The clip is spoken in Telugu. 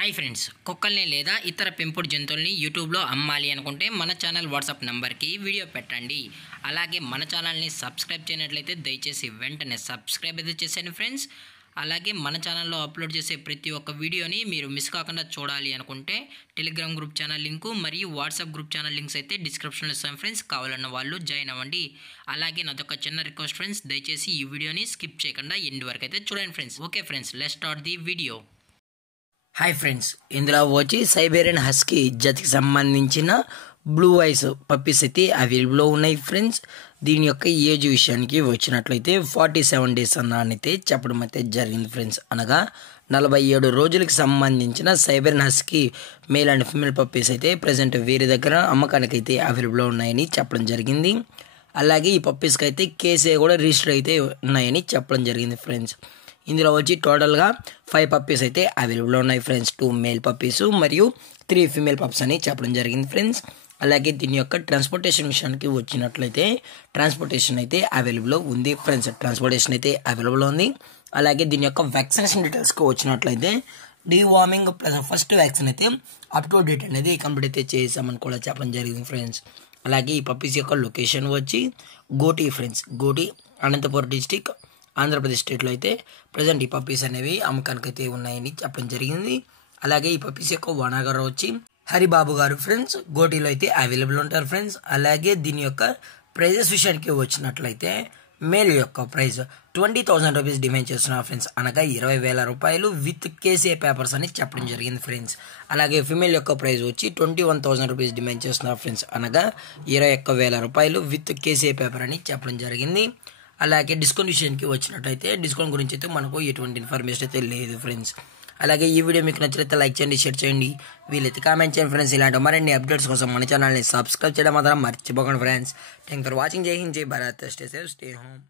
హాయ్ ఫ్రెండ్స్, కుక్కల్ని లేదా ఇతర పెంపుడు జంతువుల్ని యూట్యూబ్లో అమ్మాలి అనుకుంటే మన ఛానల్ వాట్సాప్ నెంబర్కి వీడియో పెట్టండి. అలాగే మన ఛానల్ని సబ్స్క్రైబ్ చేయనట్లయితే దయచేసి వెంటనే సబ్స్క్రైబ్ అయితే చేసేయండి ఫ్రెండ్స్. అలాగే మన ఛానల్లో అప్లోడ్ చేసే ప్రతి ఒక్క వీడియోని మీరు మిస్ కాకుండా చూడాలి అనుకుంటే టెలిగ్రామ్ గ్రూప్ ఛానల్ లింకు మరియు వాట్సాప్ గ్రూప్ ఛానల్ లింక్స్ అయితే డిస్క్రిప్షన్లో ఇస్తాం ఫ్రెండ్స్. కావాలన్న వాళ్ళు జాయిన్ అవ్వండి. అలాగే నాదొక చిన్న రిక్వెస్ట్ ఫ్రెండ్స్, దయచేసి ఈ వీడియోని స్కిప్ చేయకుండా ఎండ్ వరకు అయితే చూడండి friends. Okay friends, let's start the video. Hi friends, ఇందులో వచ్చి సైబేరియన్ హస్కీ జాతికి సంబంధించిన బ్లూ ఐస్ పప్పీస్ అయితే అవైలబుల్లో ఉన్నాయి ఫ్రెండ్స్. దీని యొక్క ఏజ్ విషయానికి వచ్చినట్లయితే 47 డేస్ అన్నైతే చెప్పడం అయితే జరిగింది ఫ్రెండ్స్. అనగా 47 రోజులకి సంబంధించిన Siberian husky male and female puppies అయితే ప్రజెంట్ వీరి దగ్గర అమ్మకానికి అయితే అవైలబుల్లో ఉన్నాయని చెప్పడం జరిగింది. అలాగే ఈ పప్పీస్కి అయితే కేసే కూడా రిజిస్టర్ అయితే ఉన్నాయని చెప్పడం జరిగింది ఫ్రెండ్స్. ఇందులో వచ్చి టోటల్గా 5 పప్పీస్ అయితే అవైలబుల్లో ఉన్నాయి ఫ్రెండ్స్. 2 మేల్ పప్పీస్ మరియు 3 ఫీమేల్ పప్స్ అని చెప్పడం జరిగింది ఫ్రెండ్స్. అలాగే దీని యొక్క ట్రాన్స్పోర్టేషన్ విషయానికి వచ్చినట్లయితే ట్రాన్స్పోర్టేషన్ అయితే అవైలబుల్లో ఉంది ఫ్రెండ్స్. ట్రాన్స్పోర్టేషన్ అయితే అవైలబుల్ ఉంది. అలాగే దీని యొక్క వ్యాక్సినేషన్ డీటెయిల్స్కి వచ్చినట్లయితే డీవార్మింగ్ ప్లస్ ఫస్ట్ వ్యాక్సిన్ అయితే అప్ టు డేట్ అనేది కంప్లీట్ అయితే చేసామని కూడా చెప్పడం జరిగింది ఫ్రెండ్స్. అలాగే ఈ పప్పీస్ యొక్క లొకేషన్ వచ్చి గోటి ఫ్రెండ్స్. గోటి అనంతపురం డిస్టిక్ ఆంధ్రప్రదేశ్ స్టేట్లో అయితే ప్రజెంట్ ఈ పప్పీస్ అనేవి అమ్మకానికి అయితే ఉన్నాయని చెప్పడం జరిగింది. అలాగే ఈ పప్పీస్ యొక్క ఓనర్ గారు వచ్చి హరిబాబు గారు ఫ్రెండ్స్. గోటీలో అయితే అవైలబుల్ ఉంటారు ఫ్రెండ్స్. అలాగే దీని యొక్క ప్రైజెస్ విషయానికి వచ్చినట్లయితే మేల్ యొక్క ప్రైస్ 20,000 రూపీస్ డిమాండ్ చేస్తున్నారు ఫ్రెండ్స్. అనగా 20,000 రూపాయలు విత్ కేసీఏ పేపర్స్ అని చెప్పడం జరిగింది ఫ్రెండ్స్. అలాగే ఫిమేల్ యొక్క ప్రైస్ వచ్చి 21,000 రూపీస్ డిమాండ్ చేస్తున్నారు ఫ్రెండ్స్. అనగా 21,000 రూపాయలు విత్ కేసీఏ పేపర్ అని చెప్పడం జరిగింది. అలాగే డిస్కౌంట్ విషయానికి వచ్చినట్టయితే డిస్కౌంట్ గురించి అయితే మనకు ఎటువంటి ఇన్ఫర్మేషన్ అయితే లేదు ఫ్రెండ్స్. అలాగే ఈ వీడియో మీకు నచ్చినట్లయితే లైక్ చేయండి, షేర్ చేయండి, వీలైతే కామెంట్ చేయండి ఫ్రెండ్స్. ఇలాంటి మరిన్ని అప్డేట్స్ కోసం మన ఛానల్ని సబ్స్క్రైబ్ చేయడం మాత్రం మర్చిపోకండి ఫ్రెండ్స్. Thank for watching. జై హింద్, జై Bharat, stay safe, stay home.